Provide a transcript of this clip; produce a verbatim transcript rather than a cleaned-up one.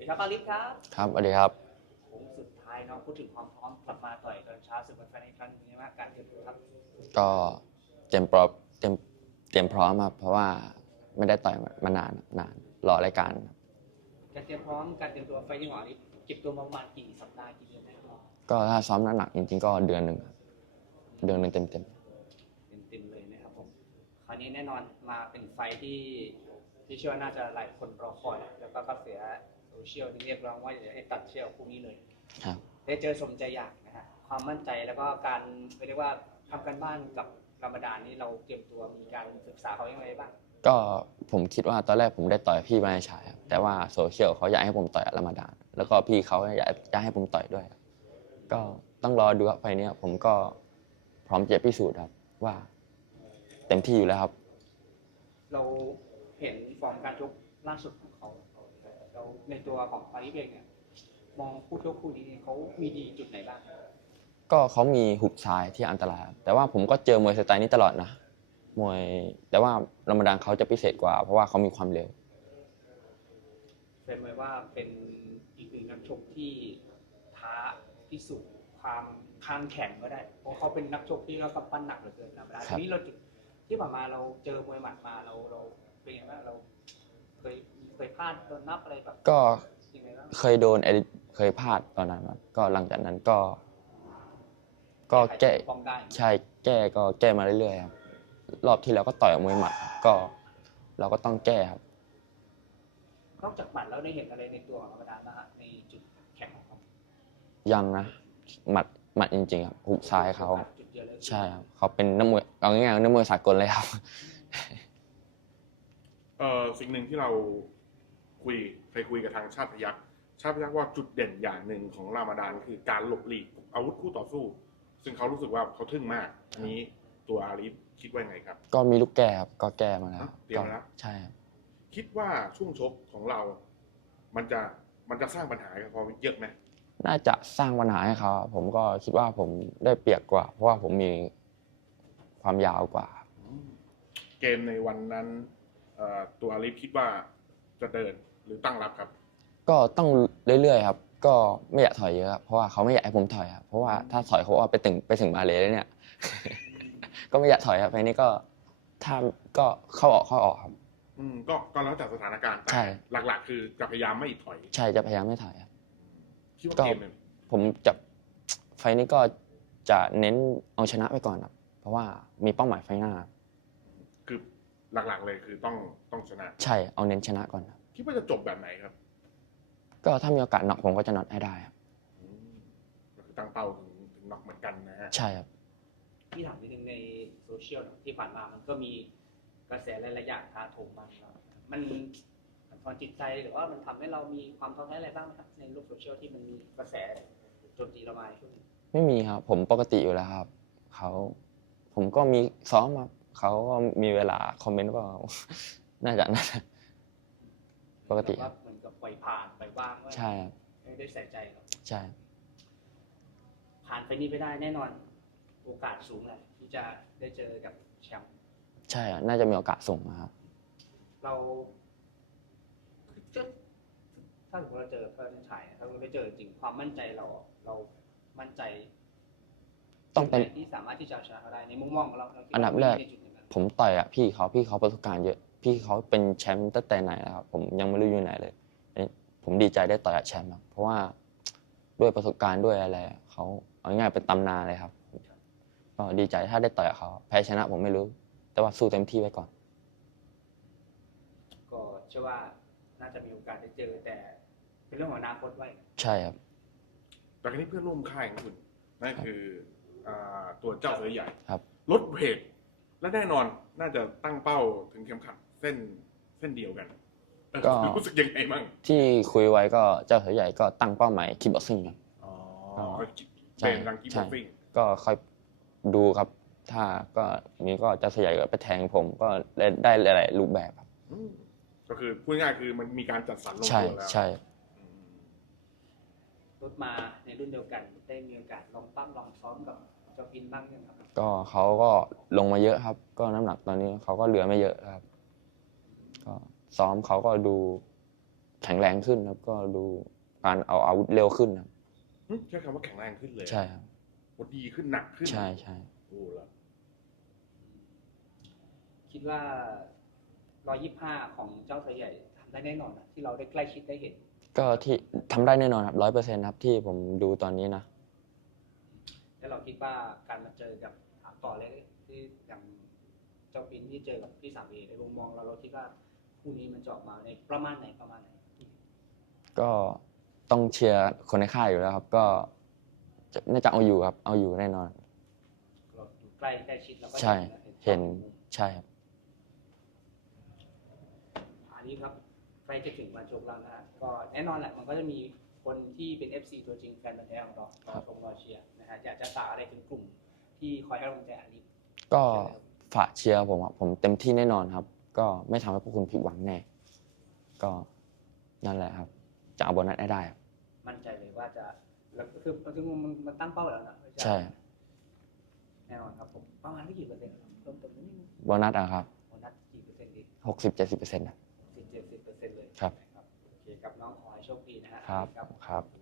ครับอาลิฟครับครับสวัสดีครับผมสุดท้ายเนาะพูดถึงความพร้อมกลับมาต่อยตอนเช้าสึกวันไฟในครั้งนี้ว่าการเตรียมตัวครับก็เตรียมพร้อมเตรียมเตรียมพร้อมครับเพราะว่าไม่ได้ต่อยมานานนานรอรายการครับการเตรียมพร้อมการเตรียมตัวไฟที่หวาลิฟเก็บตัวมาประมาณกี่สัปดาห์กี่เดือนนะครับก็ถ้าซ้อมหนักๆจริงๆก็เดือนหนึ่งครับเดือนหนึ่งเต็มเต็มๆเลยนะครับผมคราวนี้แน่นอนมาเป็นไฟที่ที่เชื่อน่าจะหลายคนรอคอยแล้วก็กระแสโซเชียลที่เรียกร้องว่าอยากให้ตัดเชี่ยวพรุ่งนี้เลยๆครับได้เจอสมใจอยากนะฮะความมั่นใจแล้วก็การเรียกว่าทำการบ้านกับรามฎานนี่เราเตรียมตัวมีการศึกษาเขาอย่างไรบ้างก็ผมคิดว่าตอนแรกผมได้ต่อยพี่มาในฉายครับแต่ว่าโซเชียลเขาอยากให้ผมต่อยอัลมาดานแล้วก็พี่เขาอยากอยากให้ผมต่อยด้วยครับก็ต้องรอดูครับไฟล์นี้ผมก็พร้อมจะพิสูจน์ครับว่าเต็มที่อยู่แล้วครับเราเห็นฟอร์มการชกล่าสุดของเขาเราในตัวของปาริสเองเนี่ยมองคู่ชกคู่นี้เขามีดีจุดไหนบ้างก็เขามีหุบซ้ายที่อันตรายครับแต่ว่าผมก็เจอมวยสไตล์นี้ตลอดนะมวยแต่ว่ารามดานเขาจะพิเศษกว่าเพราะว่าเขามีความเร็วเป็นหมายว่าเป็นอีกหนึ่งนักชกที่ท้าพิสูจน์ความข้างแข็งก็ได้เพราะเขาเป็นนักชกที่เรากำปั้นหนักเหลือเกินนะเวลาทีนี้เราจุดที่ผ่านมาเราเจอมวยหมัดมาเราเราเป็นยังไงบ้างเราเคยเคยพลาดโดนนับอะไรแบบก็ยังไงบ้างเคยโดนเอดิเคยพลาดตอนนั้นครับก็หลังจากนั้นก็ก็แก้ป้องได้ใช่แก้ก็แก้มาเรื่อยๆครับรอบที่แล้วก็ต่อยมวยหมัดก็เราก็ต้องแก้ครับนอกจากหมัดแล้วได้เห็นอะไรในตัวของธรรมดาบ้างในจุดแข็งของเขายังนะหมัดหมัดจริงๆครับหุบซ้ายเขาจุดเดียวเลยใช่ครับเขาเป็นนักมวยเอาง่ายๆนักมวยสากลเลยครับเอ่อสิ่งหนึ่งที่เราคุยเคยคุยกับทางชาติพยัคฆ์ชาติพยัคฆ์ว่าจุดเด่นอย่างหนึ่งของรามฎานคือการหลบหลีกอาวุธคู่ต่อสู้ ซึ่งเขารู้สึกว่าเขาทึ่งมากอันนี้ตัวอาลีฟคิดว่าไงครับก็มีลูกแก้ครับก็แก้มาแล้วเตรียมแล้วใช่ครับคิดว่าช่วงชกของเรา มันจะมันจะสร้างปัญหากับเขาเยอะไหมน่าจะสร้างปัญหาให้เขาผมก็คิดว่าผมได้เปรียบกว่าเพราะว่าผมมีความยาวกว่าเกมในวันนั้นตัวอาลีฟคิดว่าจะเดินหรือตั้งรับครับก็ต้องเรื่อยๆครับก็ไม่อยากถอยเยอะครับเพราะว่าเขาไม่อยากให้ผมถอยครับเพราะว่าถ้าถอยเขาว่าไปถึงไปถึงมาเลยแล้วเนี่ย ก็ไม่อยากถอยครับไฟนี้ก็ถ้าก็เข้าออกเข้าออกครับอืมก็ก็แล้วแต่สถานการณ์แต่หลักๆ คือจะพยายามไม่ถอยใช่จะพยายามไม่ถอยครับคิดว่าก็เกมผมจะไฟนี้ก็จะเน้นเอาชนะไปก่อนครับเพราะว่ามีเป้าหมายไฟหน้าคือหลักๆเลยคือต้องต้องชนะใช่เอาเน้นชนะก่อนครับคิดว่าจะจบแบบไหนครับก็ถ้ามีโอกาสน็อกผมก็จะน็อกให้ได้ครับก็คือตั้งเป้าถึงถึงน็อกเหมือนกันนะฮะใช่ครับที่ถามนิดนึงในโซเชียลที่ผ่านมามันก็มีกระแสหลายๆอย่างทาโถมมามันตอนจิตใจหรือว่ามันทำให้เรามีความท้อแท้อะไรบ้างไหมครับในโลกโซเชียลที่มันมีกระแสโจมตีเรามาช่วงนี้ไม่มีครับผมปกติอยู่แล้วครับเขาผมก็มีซ้อมครับเขาก็มีเวลาคอมเมนต์ว่าน่าจะน่าจะปกติว่าเหมือนกับปล่อยผ่านปล่อยว่างว่าใช่ไม่ได้ใส่ใจครับใช่ผ่านไปนี้ไปได้แน่นอนโอกาสสูงเลยที่จะได้เจอกับแชมป์ใช่น่าจะมีโอกาสส่งมาครับเราถ้าสมมติเราเจอเพื่อนชายถ้าเราได้เจอจริงความมั่นใจเราเรามั่นใจต้องเป็นที่สามารถที่จะชนะเขาได้ในมุมมองของเราอันดับแรกผมต่อยอ่ะพี่เขาพี่เขาประสบการณ์เยอะพี่เขาเป็นแชมป์ตั้งแต่ไหนแล้วครับผมยังไม่รู้อยู่ไหนเลยผมดีใจได้ต่อยกับแชมป์ครับเพราะว่าด้วยประสบการณ์ด้วยอะไรเขาเอาง่ายเป็นตำนานเลยครับก็ดีใจถ้าได้ต่อยกับเขาแพ้ชนะผมไม่รู้แต่ว่าสู้เต็มที่ไว้ก่อนก็เชื่อว่าน่าจะมีโอกาสได้เจอแต่เป็นเรื่องของอนาคตไว้ใช่ครับแต่ครั้นี้เพื่อนร่วมค่ายของคุณนั่นคือตัวเจ้าเสือใหญ่ครับลดเวทและแน่นอนน่าจะตั้งเป้าถึงเข็มขัดเส้นเส้นเดียวกันก็รู้สึกยังไงบ้างที่คุยไว้ก็เจ้าเสือใหญ่ก็ตั้งเป้าหมายคิกบ็อกซิ่งครับอ๋อเป็นรังคิกบ็อกซิ่งก็ค่อยดูครับถ้าก็นี้ก็เจ้าเสือใหญ่ก็ไปแทงผมก็ได้หลายๆรูปแบบครับก็คือพูดง่ายคือมันมีการจัดสรรลงตัวแล้วใช่รถมาในรุ่นเดียวกันได้มีโอกาสลองปั้มลองซ้อมกับเจ้าพินบ้างยังครับก็เขาก็ลงมาเยอะครับก็น้ำหนักตอนนี้เขาก็เหลือไม่เยอะครับก็ซ้อมเขาก็ดูแข็งแรงขึ้นแล้วก็ดูการเอาอาวุธเร็วขึ้นครับหึใช้คำว่าแข็งแรงขึ้นเลยใช่ครับโอ้ดีขึ้นหนักขึ้นใช่ใช่โอ้ละคิดว่าร้อยยี่สิบห้าของเจ้าเสือใหญ่ทำได้แน่นอนนะที่เราได้ใกล้ชิดได้เห็นก็ที่ทำได้แน่นอนครับร้อยเปอร์เซ็นต์ครับที่ผมดูตอนนี้นะแล้วเราคิดว่าการมาเจอกับถามต่อเลยที่อย่างเจ้าปินที่เจอกับพี่สามเอในมุมมองเราเราคิดว่าคู่นี้มันจะออกมาในประมาณไหนประมาณไหนก็ต้องเชียร์คนในค่ายอยู่แล้วครับ ก็จะน่าจะเอาอยู่ครับ เอาอยู่แน่นอนเราอยู่ใกล้ใกล้ชิดเราก็ใช่นะเห็นใช่ครับอันนี้ครับใกล้จะถึงวันชมแล้วนะฮะก็แน่นอนแหละมันก็จะมีคนที่เป็น เอฟ ซี ตัวจริงแฟนพันธุ์แท้ของเรารอชมรอเชียร์นะฮะอยากจะฝากอะไรถึงกลุ่มที่คอยให้กำลังใจอันนี้ก็ฝากเชียร์ผมครับผมเต็มที่แน่นอนครับ ก็ไม่ทำให้พวกคุณผิดหวังแน่ ก็นั่นแหละครับ จะเอาโบนัสให้ได้ครับมั่นใจเลยว่าจะแล้วก็คือมันมันมันตั้งเป้าแล้วนะไม่ใช่แน่นอนครับผมประมาณไม่กี่เปอร์เซ็นต์ครับเริ่มต้นนิดนึงโบนัสอะครับโบนัสกี่เปอร์เซ็นต์ดีหกสิบเจ็ดสิบเปอร์เซ็นต์สิบเจ็ดสิบเปอร์เซ็นต์เลยครับนะครับโอเคกับน้องขอให้โชคดีนะฮะครับครับครับ